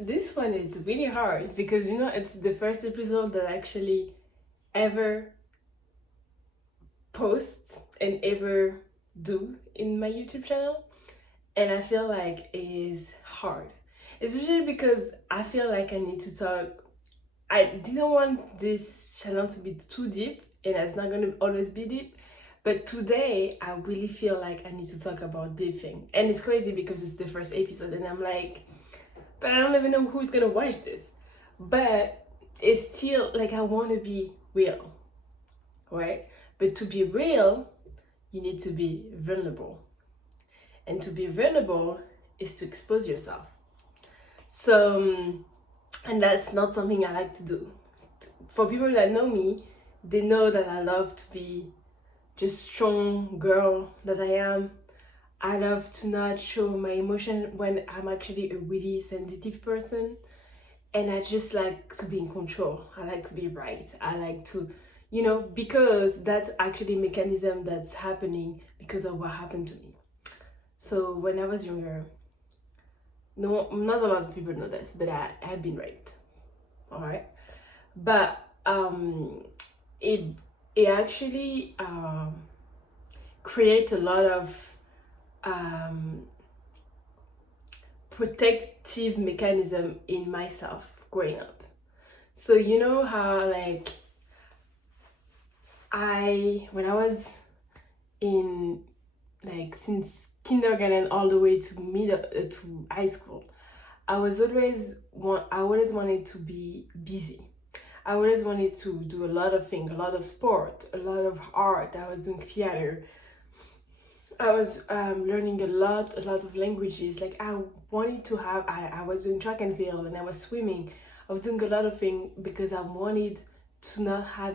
this one is really hard because it's the first episode that I actually ever post and ever do in my YouTube channel, and I feel like it is hard, especially because I feel like I need to talk. I didn't want this channel to be too deep, and it's not going to always be deep, but today I really feel like I need to talk about deep thing. And it's crazy because it's the first episode and I'm like, but I don't even know who's gonna watch this. But it's still like I want to be real, right? But to be real, you need to be vulnerable. And to be vulnerable is to expose yourself. So, and that's not something I like to do. For people that know me, they know that I love to be just strong girl that I am. I love to not show my emotion when I'm actually a really sensitive person. And I just like to be in control. I like to be right. I like to, because that's actually a mechanism that's happening because of what happened to me. So when I was younger, no, not a lot of people know this, but I have been raped. All right. But it actually creates a lot of protective mechanism in myself growing up. So you know how like when I was in like since kindergarten all the way to middle to high school, I always wanted to be busy. I always wanted to do a lot of things, a lot of sport, a lot of art. I was in theater. I was learning a lot of languages. Like I wanted to have, I was doing track and field and I was swimming. I was doing a lot of things because I wanted to not have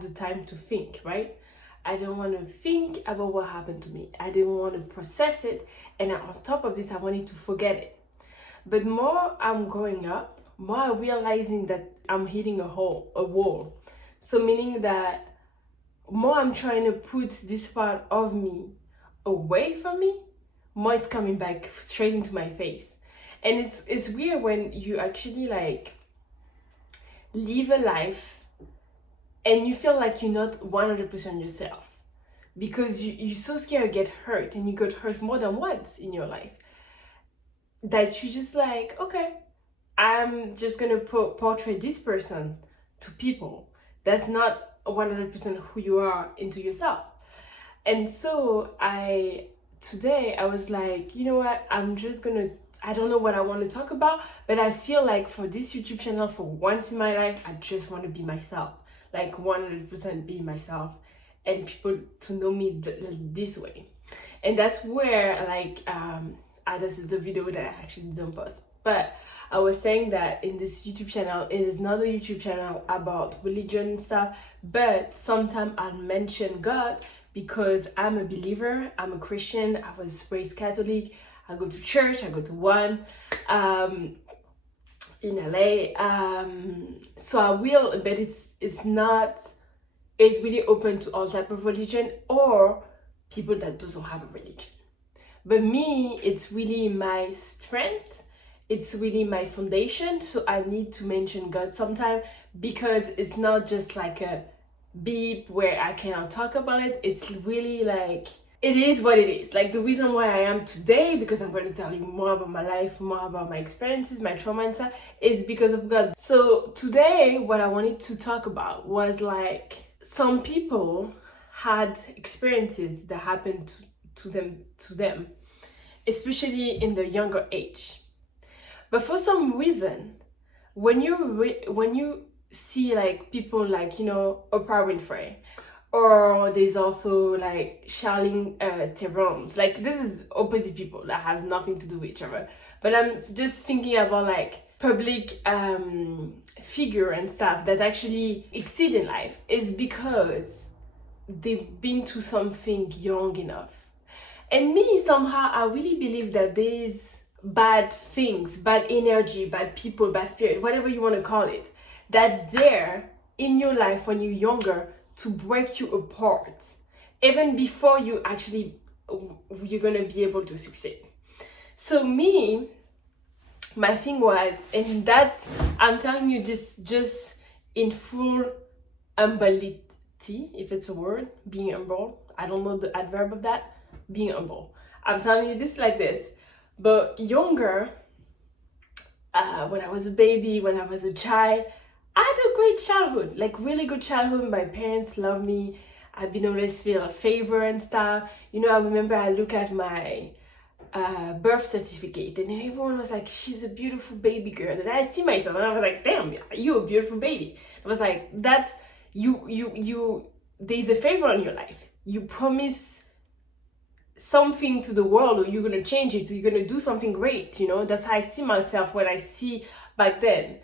the time to think, right? I didn't want to think about what happened to me. I didn't want to process it. And on top of this, I wanted to forget it. But more I'm growing up, more I'm realizing that I'm hitting a wall. So meaning that more I'm trying to put this part of me away from me, more it's coming back straight into my face. And it's weird when you actually like live a life and you feel like you're not 100% yourself because you're so scared to get hurt, and you got hurt more than once in your life that you just like, okay, I'm just gonna portray this person to people. That's not 100% who you are into yourself. And so today I was like, you know what, I don't know what I want to talk about, but I feel like for this YouTube channel, for once in my life, I just want to be myself, like 100% be myself, and people to know me this way. And that's where like this is a video that I actually didn't post, but I was saying that in this YouTube channel, it is not a YouTube channel about religion and stuff, but sometimes I'll mention God because I'm a believer, I'm a Christian, I was raised Catholic, I go to church, I go to one in LA. So I will, but it's really open to all type of religion or people that doesn't have a religion. But me, it's really my strength. It's really my foundation. So I need to mention God sometime because it's not just like a beep where I cannot talk about it. It's really like, it is what it is. Like the reason why I am today, because I'm going to tell you more about my life, more about my experiences, my trauma and stuff, is because of God. So today, what I wanted to talk about was like, some people had experiences that happened to them, especially in the younger age. But for some reason, when you see like people like, Oprah Winfrey, or there's also like Charlene Theron's, like this is opposite people that has nothing to do with each other. But I'm just thinking about like public figure and stuff that actually exceed in life is because they've been to something young enough. And me, somehow, I really believe that there's bad things, bad energy, bad people, bad spirit, whatever you want to call it, that's there in your life when you're younger to break you apart, even before you're going to be able to succeed. So me, my thing was, and that's, I'm telling you this just in full humility, if it's a word, being humble. I don't know the adverb of that, being humble. I'm telling you this like this. But younger, when I was a baby, when I was a child, I had a great childhood, like really good childhood. My parents loved me. I've been always feel a favor and stuff. You know, I remember I look at my birth certificate and everyone was like, she's a beautiful baby girl. And I see myself and I was like, damn, you a beautiful baby. I was like, that's, you, there's a favor on your life. You promise something to the world, or you're going to change it, or you're going to do something great, you know. That's how I see myself, what I see back then.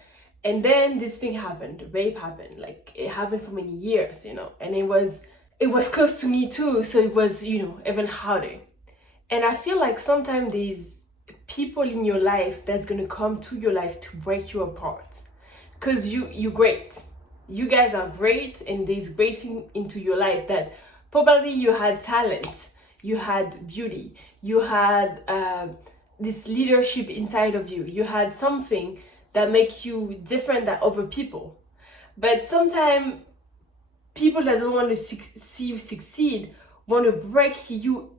And then this thing happened, rape happened, like it happened for many years, you know, and it was close to me too, so it was, you know, even harder. And I feel like sometimes there's people in your life that's gonna come to your life to break you apart, because you're great, you guys are great, and there's great thing into your life that probably you had talent, you had beauty, you had this leadership inside of you, you had something that make you different than other people. But sometimes people that don't want to see you succeed want to break you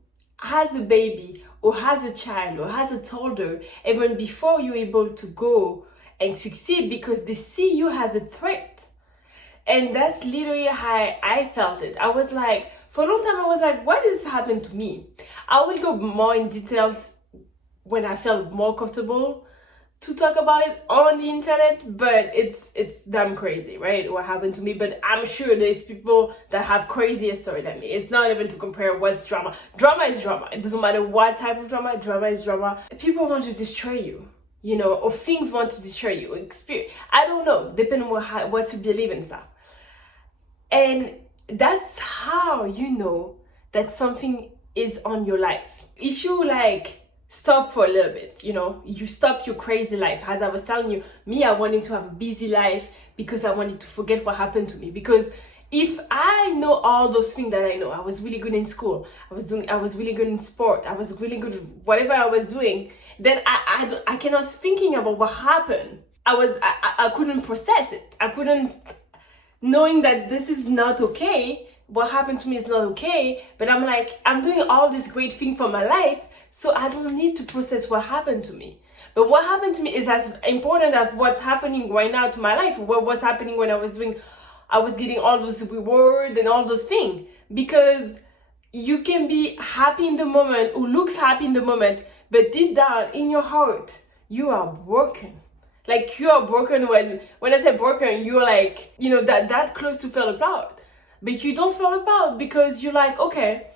as a baby or as a child or as a toddler, even before you're able to go and succeed, because they see you as a threat. And that's literally how I felt it. I was like, for a long time I was like, what has happened to me? I will go more in details when I felt more comfortable to talk about it on the internet, but it's damn crazy, right? What happened to me. But I'm sure there's people that have crazier story than me. It's not even to compare what's drama. Drama is drama. It doesn't matter what type of drama. Drama is drama. People want to destroy you, you know, or things want to destroy you. Experience, I don't know, depending on what you believe in stuff. And that's how you know that something is on your life. If you like stop for a little bit, you know, you stop your crazy life. As I was telling you, me, I wanted to have a busy life because I wanted to forget what happened to me. Because if I know all those things that I know, I was really good in school, I was really good in sport, I was really good at whatever I was doing, then I cannot thinking about what happened. I couldn't process it. I couldn't, knowing that this is not okay, what happened to me is not okay, but I'm like, I'm doing all this great thing for my life, so I don't need to process what happened to me. But what happened to me is as important as what's happening right now to my life. What was happening when I was getting all those rewards and all those things. Because you can be happy in the moment, or looks happy in the moment, but deep down in your heart, you are broken. Like, you are broken when I say broken, you're like, you know, that close to fall apart. But you don't fall apart because you're like, okay,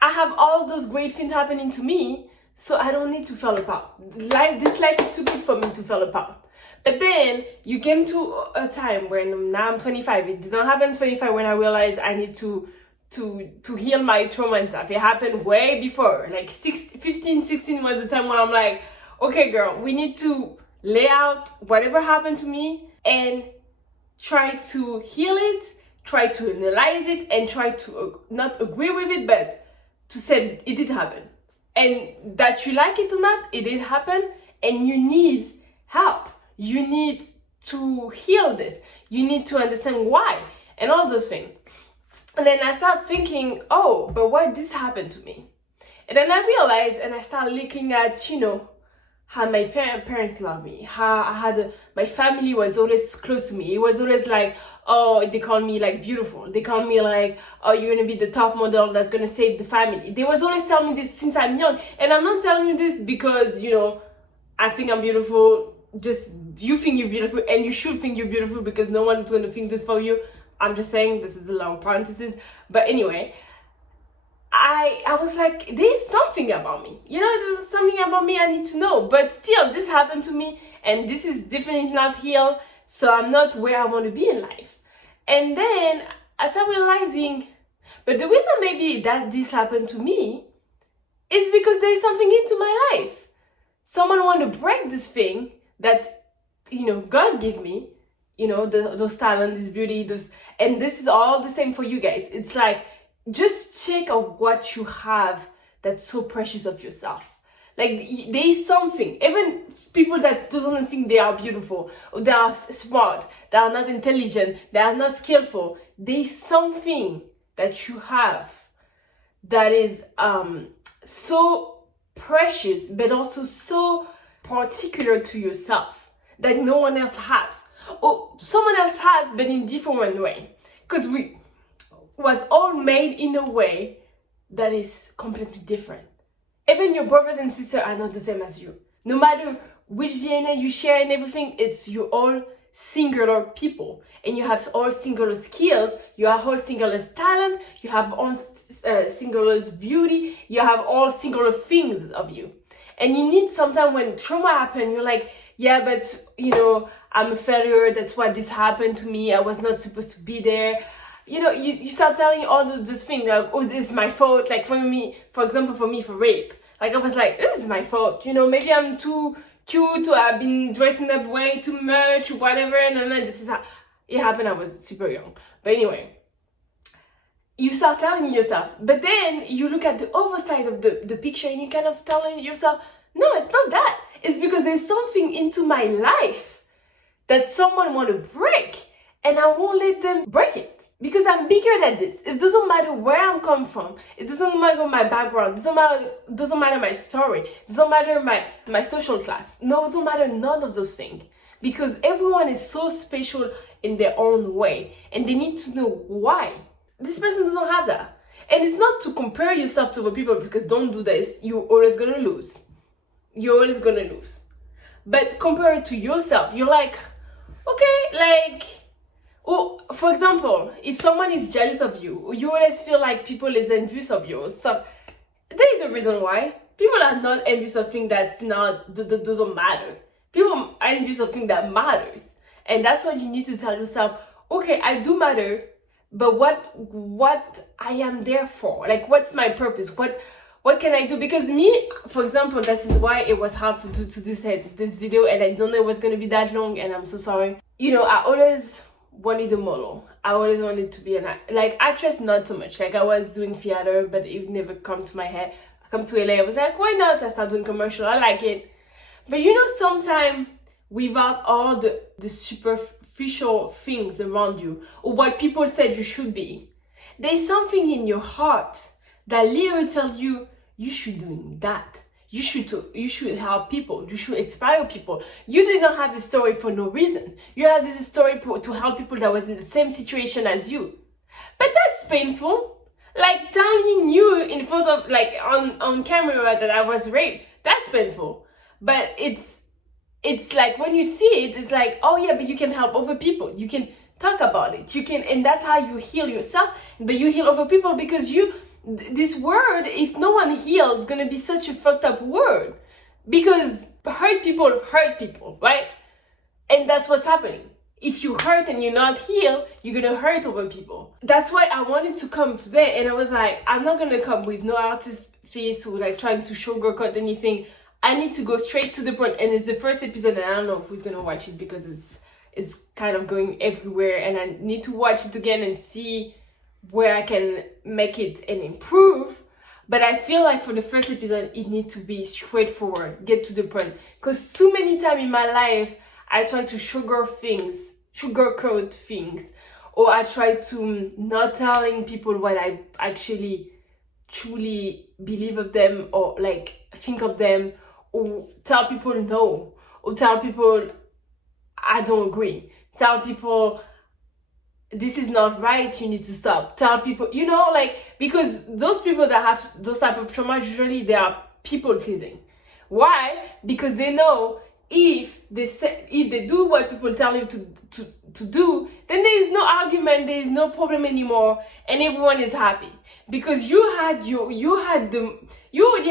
I have all those great things happening to me, so I don't need to fall apart. This life is too good for me to fall apart. But then you came to a time when now I'm 25. It did not happen 25 when I realized I need to heal my trauma and stuff. It happened way before. Like 15, 16 was the time where I'm like, okay, girl, we need to lay out whatever happened to me and try to heal it, try to analyze it, and try to not agree with it, but to say it did happen. And that you like it or not, it did happen, and you need help. You need to heal this. You need to understand why, and all those things. And then I start thinking, oh, but why this happened to me? And then I realized, and I start looking at, you know, how my parents love me, how my family was always close to me. It was always like, oh, they call me like beautiful. They call me like, oh, you're gonna be the top model that's gonna save the family. They was always telling me this since I'm young. And I'm not telling you this because, you know, I think I'm beautiful. Just, you think you're beautiful, and you should think you're beautiful because no one's gonna think this for you. I'm just saying, this is a long parenthesis. But anyway, I was like, there's something about me, you know, there's something about me I need to know. But still, this happened to me, and this is definitely not healed, so I'm not where I want to be in life. And then I started realizing, but the reason maybe that this happened to me is because there's something into my life. Someone want to break this thing that, you know, God gave me, you know, those talents, this beauty, and this is all the same for you guys. It's like, just check out what you have that's so precious of yourself. Like there is something. Even people that don't think they are beautiful, or they are smart, they are not intelligent, they are not skillful. There is something that you have that is so precious, but also so particular to yourself that no one else has, or someone else has, but in different way. Because we was all made in a way that is completely different. Even your brothers and sisters are not the same as you. No matter which DNA you share and everything, it's you all singular people. And you have all singular skills, you have all singular talent, you have all singular beauty, you have all singular things of you. And you need sometimes when trauma happens, you're like, yeah, but you know, I'm a failure, that's why this happened to me, I was not supposed to be there. You know, you start telling all those things, like, oh, this is my fault. Like for me, for example, for rape, like I was like, this is my fault. You know, maybe I'm too cute, or I've been dressing up way too much, or whatever. And then this is how it happened. I was super young. But anyway, you start telling yourself. But then you look at the other side of the picture and you kind of telling yourself, no, it's not that. It's because there's something into my life that someone want to break, and I won't let them break it. Because I'm bigger than this. It doesn't matter where I'm come from. It doesn't matter my background. It doesn't matter my story. It doesn't matter my social class. No, it doesn't matter none of those things. Because everyone is so special in their own way. And they need to know why. This person doesn't have that. And it's not to compare yourself to other people, because don't do this. You're always going to lose. You're always going to lose. But compare it to yourself. You're like, okay, like... Oh, for example, if someone is jealous of you, or you always feel like people is envious of you, so there is a reason why. People are not envious of things that doesn't matter. People are envious of things that matters. And that's what you need to tell yourself, okay, I do matter, but what I am there for? Like, what's my purpose? What can I do? Because me, for example, this is why it was hard to do this video, and I don't know it was going to be that long, and I'm so sorry. You know, I always wanted a model. I always wanted to be an actress, not so much. Like I was doing theater, but it never come to my head. I come to LA, I was like, why not? I started doing commercial, I like it. But you know, sometimes without all the superficial things around you, or what people said you should be, there's something in your heart that literally tells you, you should doing that. You should help people. You should inspire people. You did not have this story for no reason. You have this story to help people that was in the same situation as you. But that's painful. Like telling you in front of, like on camera that I was raped, that's painful. But it's like when you see it, it's like, oh yeah, but you can help other people. You can talk about it. You can, and that's how you heal yourself. But you heal other people because this word, if no one heals, is going to be such a fucked up word, because hurt people, right? And that's what's happening. If you hurt and you're not healed, you're going to hurt other people. That's why I wanted to come today, and I was like, I'm not going to come with no artifice or like trying to sugarcoat anything. I need to go straight to the point, and it's the first episode, and I don't know who's going to watch it because it's kind of going everywhere, and I need to watch it again and see where I can make it and improve. But I feel like for the first episode, it needs to be straightforward, get to the point. Because so many times in my life, I try to sugarcoat things, or I try to not telling people what I actually truly believe of them, or like think of them, or tell people no, or tell people I don't agree, tell people this is not right, you need to stop, tell people, you know, like, because those people that have those type of trauma, usually they are people pleasing. Why? Because they know if they do what people tell you to do, then there is no argument, there is no problem anymore, and everyone is happy. Because you already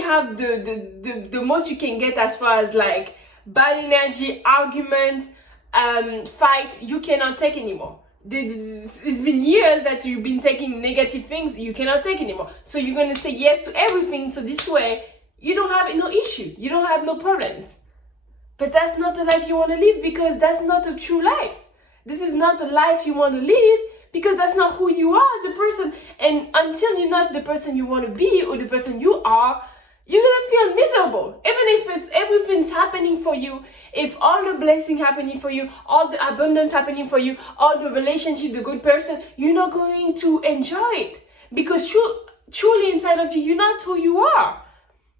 have the most you can get as far as like bad energy, argument, fight, you cannot take anymore. It's been years that you've been taking negative things you cannot take anymore. So you're going to say yes to everything. So this way, you don't have no issue. You don't have no problems. But that's not the life you want to live, because that's not a true life. This is not the life you want to live, because that's not who you are as a person. And until you're not the person you want to be, or the person you are, you're gonna feel miserable. Even if it's everything's happening for you, if all the blessing happening for you, all the abundance happening for you, all the relationship, the good person, you're not going to enjoy it because truly inside of you, you're not who you are.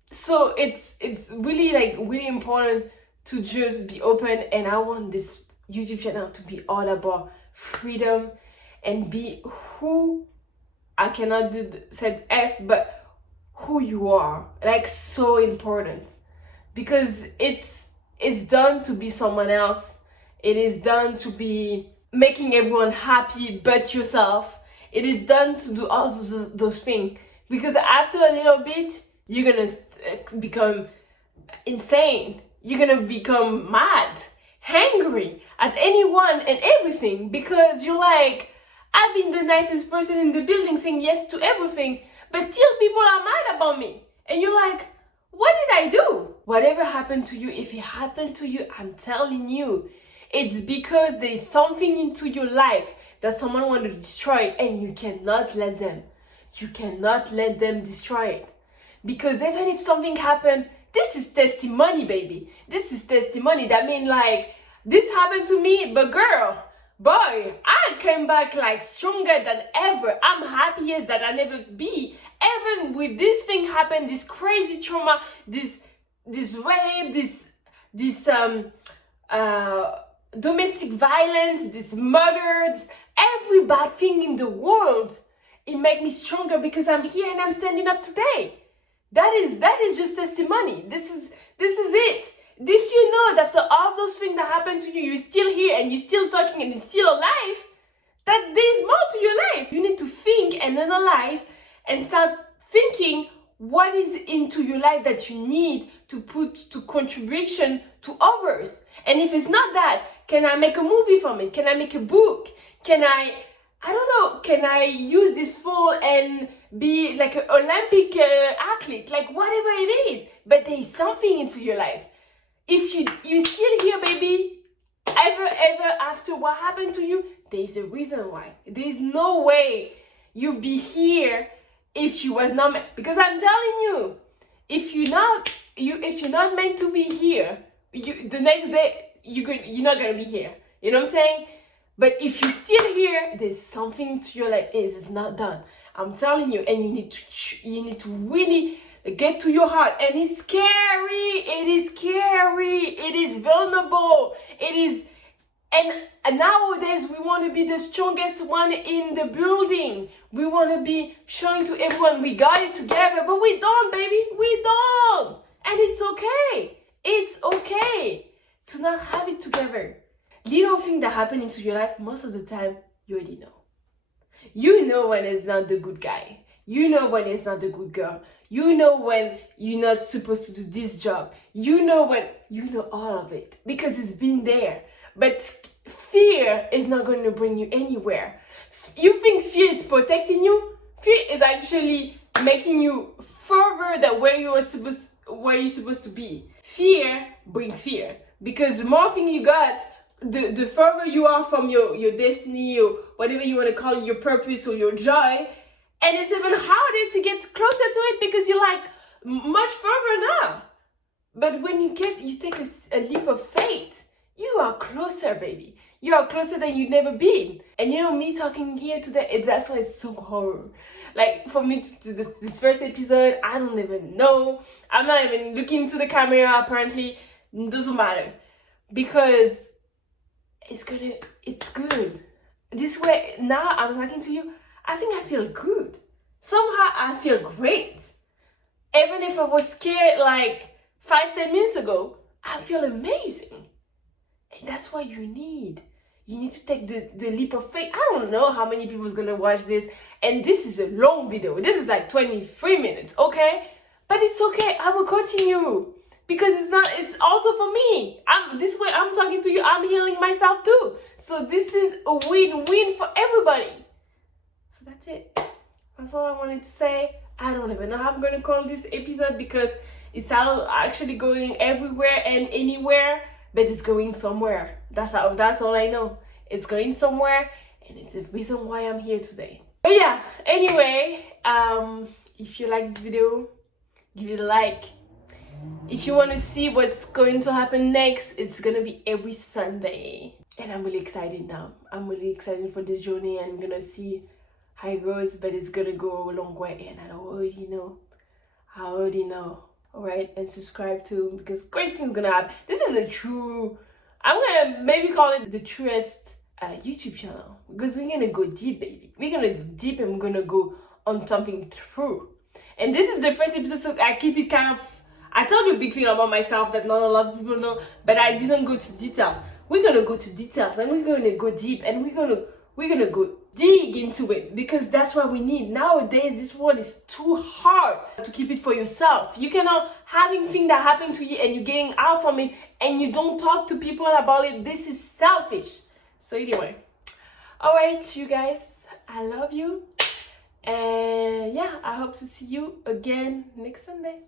So it's really really important to just be open. And I want this YouTube channel to be all about freedom and be who I cannot said F, but who you are. Like, so important, because it's done to be someone else. It is done to be making everyone happy but yourself. It is done to do all those things, because after a little bit you're gonna become insane. You're gonna become mad, angry at anyone and everything, because you're like, I've been the nicest person in the building saying yes to everything, but still people are mad about me. And you're like, what did I do? Whatever happened to you, if it happened to you, I'm telling you, it's because there's something into your life that someone wants to destroy, and you cannot let them. You cannot let them destroy it. Because even if something happened, this is testimony, baby. This is testimony. That means like, this happened to me, but girl, boy, I came back like stronger than ever. I'm happiest that I never be. Even with this thing happen, this crazy trauma, this rape, this domestic violence, this murder, every bad thing in the world, it make me stronger because I'm here and I'm standing up today. That is just testimony. This is it. If you know that after all those things that happened to you, you're still here and you're still talking and you're still alive, that there's more to your life. You need to think and analyze and start thinking what is into your life that you need to put to contribution to others. And if it's not that, can I make a movie from it? Can I make a book? Can I use this fall and be like an Olympic athlete? Like, whatever it is, but there is something into your life. If you still here, baby, ever after what happened to you, there's a reason why. There's no way you be here if you was not meant. Because I'm telling you, if you're not meant to be here, the next day you're not gonna be here. You know what I'm saying? But if you're still here, there's something to your life. It is not done. I'm telling you, and you need to really get to your heart. And it's scary. It is scary. It is vulnerable. It is, and nowadays we want to be the strongest one in the building. We want to be showing to everyone we got it together, but we don't, baby. We don't. And it's okay. It's okay to not have it together. Little things that happen into your life, most of the time, you already know. You know when it's not the good guy. You know when it's not the good girl. You know when you're not supposed to do this job. You know all of it because it's been there. But fear is not going to bring you anywhere. You think fear is protecting you? Fear is actually making you further than where you're supposed to be. Fear brings fear, because the more thing you got, the further you are from your destiny, or whatever you want to call it, your purpose or your joy. And it's even harder to get closer to it because you're like much further now. But when you take a leap of faith, you are closer, baby. You are closer than you've never been. And you know, me talking here today, that's why it's so hard. Like, for me to do this first episode, I don't even know. I'm not even looking to the camera, apparently. It doesn't matter. Because it's good. This way, now I'm talking to you, I think I feel good. Somehow I feel great. Even if I was scared like 5-10 minutes ago, I feel amazing. And that's what you need. You need to take the leap of faith. I don't know how many people is going to watch this. And this is a long video. This is like 23 minutes, okay? But it's okay. I will continue. Because it's also for me. This way I'm talking to you, I'm healing myself too. So this is a win-win for everybody. So that's it. That's all I wanted to say. I don't even know how I'm going to call this episode because it's actually going everywhere and anywhere, but it's going somewhere. That's all I know. It's going somewhere, and it's the reason why I'm here today. But yeah, anyway, if you like this video, give it a like. If you want to see what's going to happen next, it's gonna be every Sunday. And I'm really excited now. I'm really excited for this journey, and I'm gonna see how it goes, but it's gonna go a long way, and I already know. Alright, and subscribe too, because great things gonna happen. This is a true, I'm gonna maybe call it the truest YouTube channel, because we're gonna go deep, baby. We're gonna go deep, and we're gonna go on something true. And this is the first episode, so I keep it kind of, I told you a big thing about myself that not a lot of people know, but I didn't go to details. We're gonna go to details, and we're gonna go deep, and we're gonna go dig into it, because that's what we need. Nowadays, this world is too hard to keep it for yourself. You cannot having things that happen to you and you're getting out from it and you don't talk to people about it. This is selfish. So anyway, alright, you guys, I love you. And yeah, I hope to see you again next Sunday.